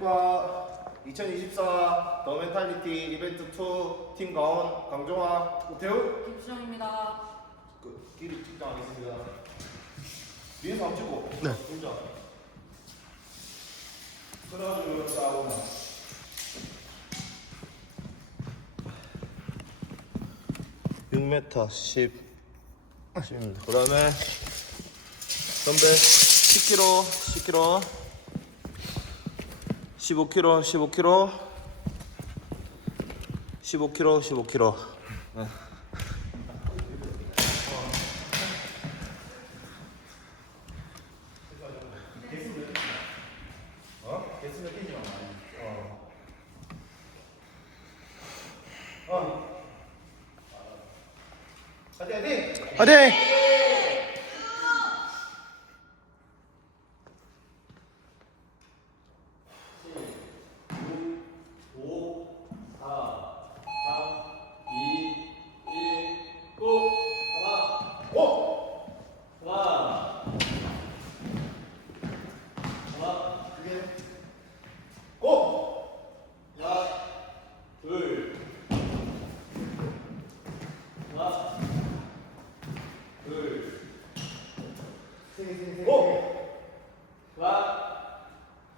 안녕하십니까. 2024 더 멘탈리티 이벤트 2 팀 가온 강종화 오태우 김수정입니다. 그 길이 측정하겠습니다. 위에서 한번 찍고 네. 혼자 그래가지고 싸우나 6m 10 10입니다. 그 다음에 덤벨 10kg 10kg 15kg 15kg 15kg 15kg 네. 어? 개수 몇 개지만 많이. 어. 어. 화이팅 화이팅! 화이팅! 고! 고!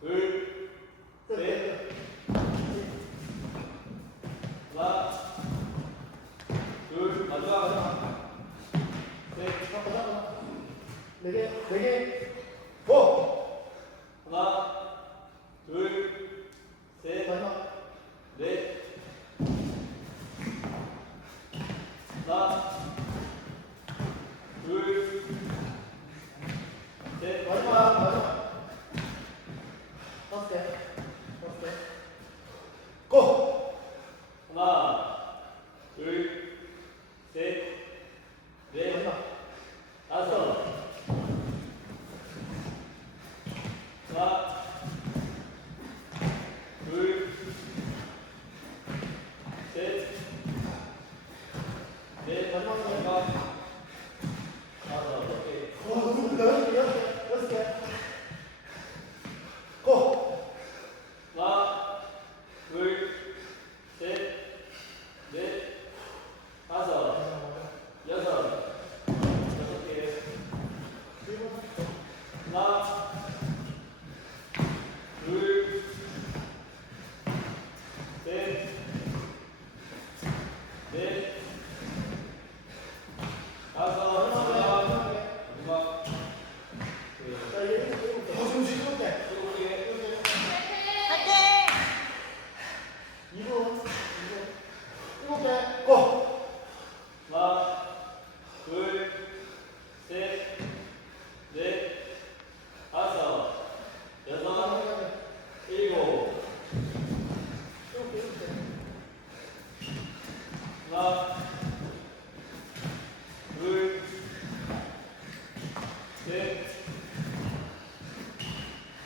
고!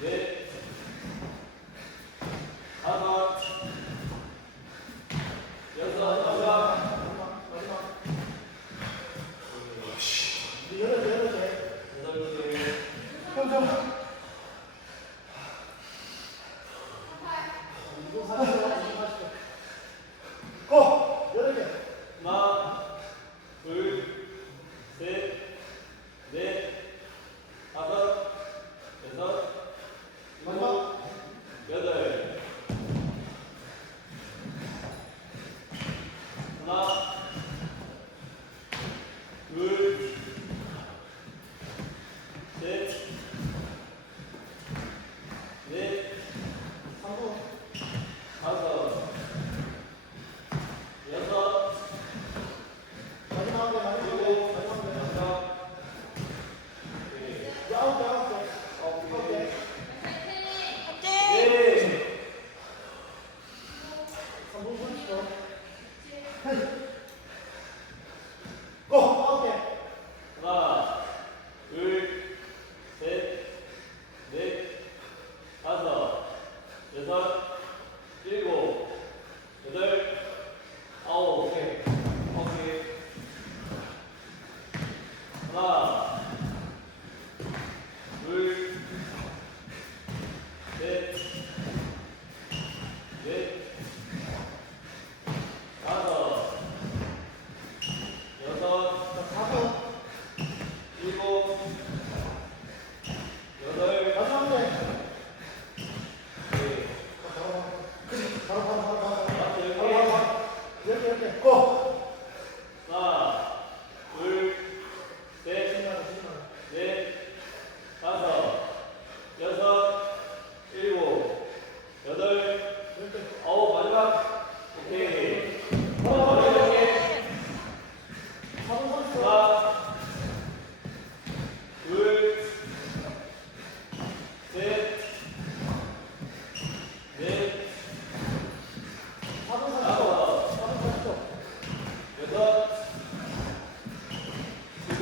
고!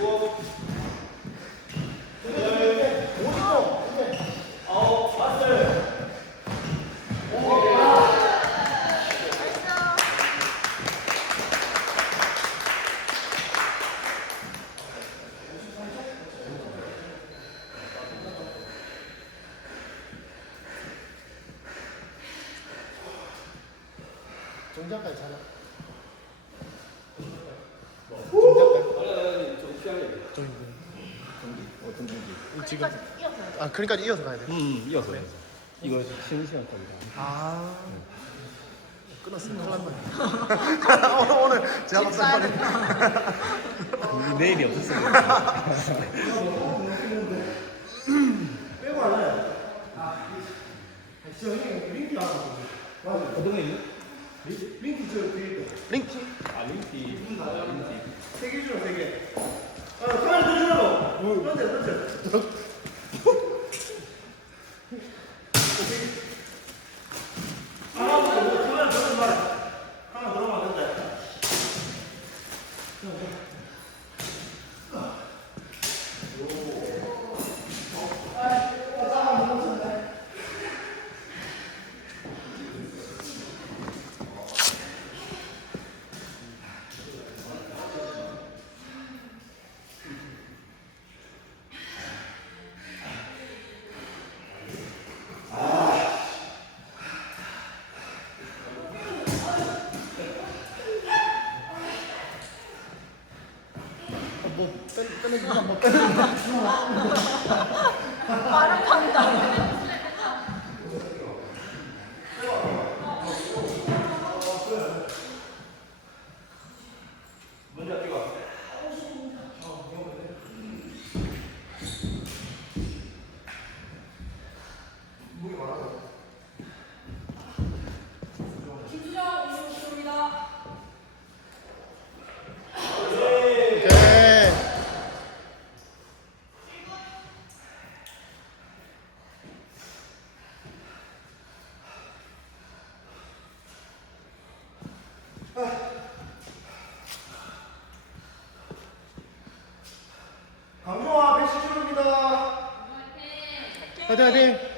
слово. 저기 어떤 건지. 지금 아 그러니까 이어서 가야 돼. 음 이어서 이어서. 이거 쉬는 시간 딱이다. 아 끊었으면 큰일 났네. 오늘 오늘 제가 박사 빨리. 내일이 없었어. 빼고 할래? 진짜 형님 링크 나왔어. 맞아. 어떤 거 있는? 링크 저 뒤에 있다. 링크. 아 링티. 아 링티. 세개 주라 세 개. 아 카메라 들주라고. 던져 던져. 하나 더 카메라 들어오지 마. 하나 들어오면 안 된다. 뭐 빼- 빼내주자 뭐 빼내주자. 말은 판다. 김수정 55kg입니다. 오케이. 강조아 110kg입니다. 화이팅 화이팅.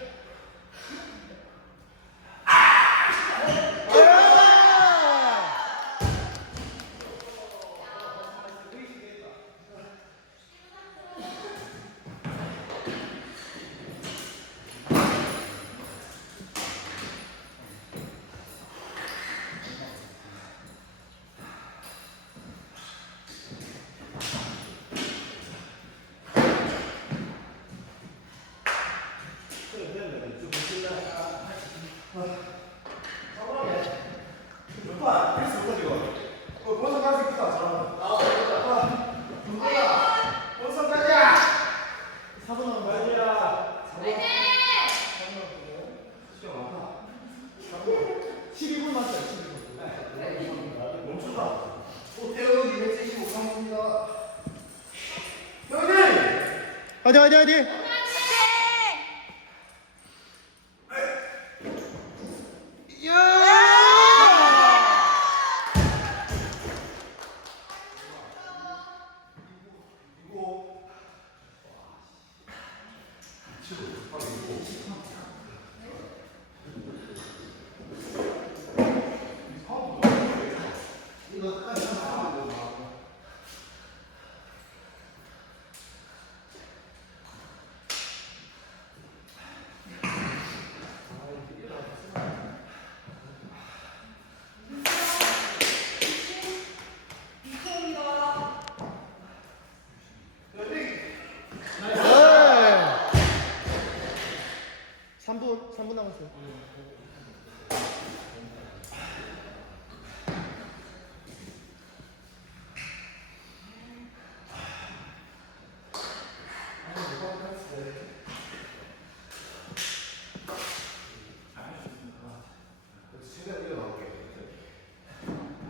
좋다. 필수 좋다 지금. 어, 본선 갈수 있다. 잘한다. 아, 좋다. 누구야? 본선 가자. 사번만 가자. 사번. 12분 맞죠? 12분. 멈춘다. 오태훈 275 강입니다. 형님! 화이팅 화이팅 화이팅. 네. 3분 3분 남았어요.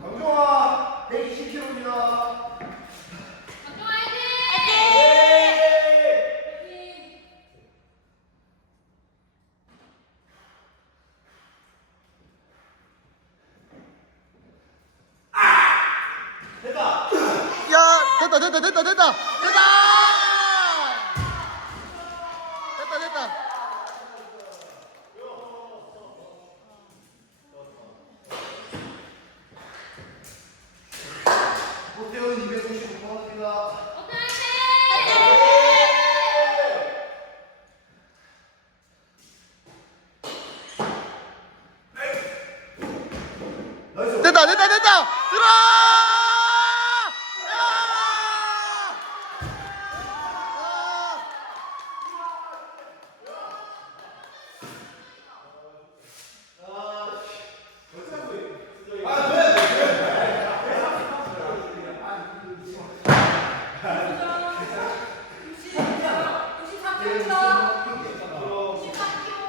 강조아 120kg입니다. 야 됐다 됐다 됐다 됐다 됐다 됐다 됐다 오태훈 255 강입니다. 나이스. 됐다 됐다 됐다 들어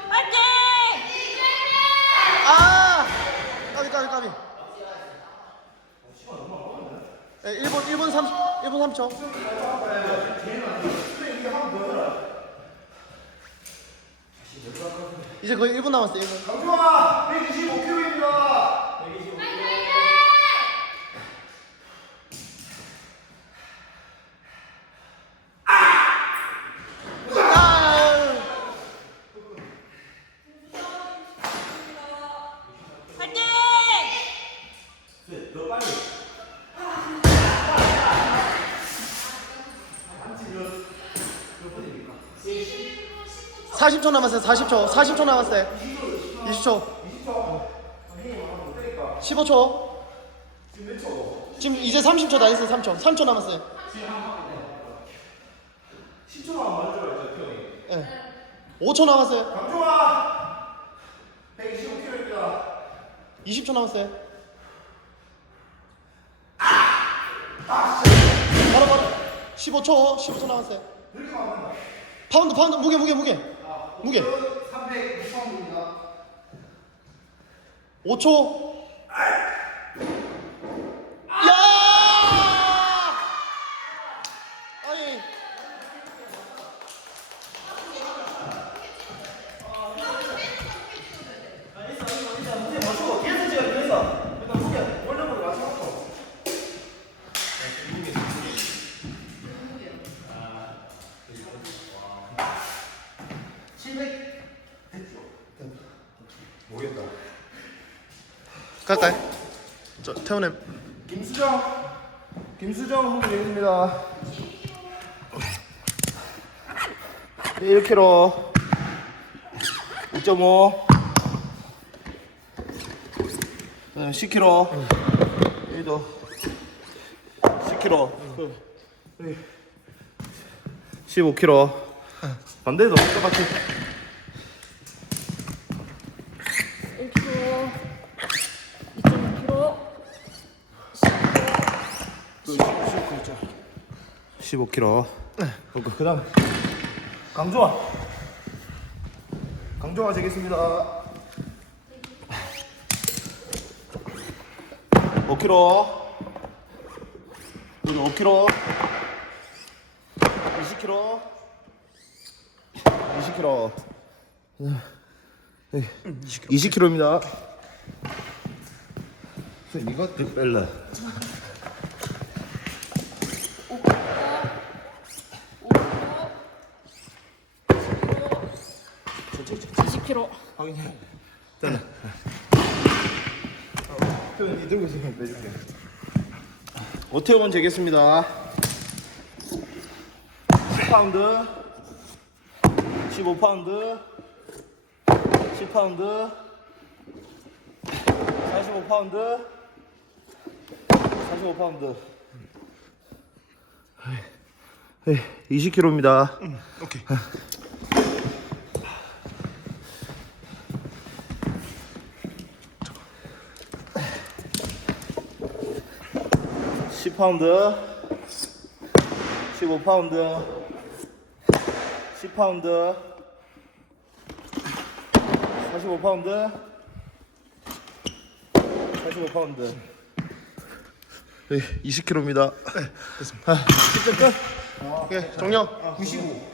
파이팅! 아! 까비 까비 까비. 네, 1분 1분 30 1분 3초. 이제 거의 1분 남았어요 1분. 강조아 125kg입니다. 아 파이팅! 네, 너 빨리. 40초 남았어요 40초 40초 남았어요 20초 15초 지금 몇 초? 지금 이제 30초 다 했어요 3초 3초 남았어요 10초만 만들어야죠, 형이. 네. 5초 남았어요 강조아 125kg입니다. 20초 남았어요 15초 15초 남았어요. 파운드 파운드 무게 무게 무게 무게 306파운드입니다. 5초 야 아니 문제 맞추고 뒤에서 찍어, 뒤에서. 일단 무게 원래부터 맞춰놓고. 700 됐죠? 모르겠다. 갈까요? 저 태훈님. 김수정. 김수정 후보 얘기입니다. 1kg 2.5 10kg 1도. 10kg 15kg 반대도 똑같이 1kg, 2.5kg, 15kg. 그 다음 강조아. 강조아 되겠습니다. 5kg. 그리고 5kg. 20kg. 20kg. 20kg입니다. 이거 뺄래. 20kg. 확인해. 됐네. 표현 이 들고 있으면 빼줄게. 오태원 재겠습니다. 10파운드, 15파운드, 10파운드, 45파운드, 45파운드. 20kg입니다. 오케이 10파운드. 15파운드. 10파운드. 45파운드. 45파운드. 네 20kg입니다. 네 됐습니다. 10점 끝? 예, 종료 95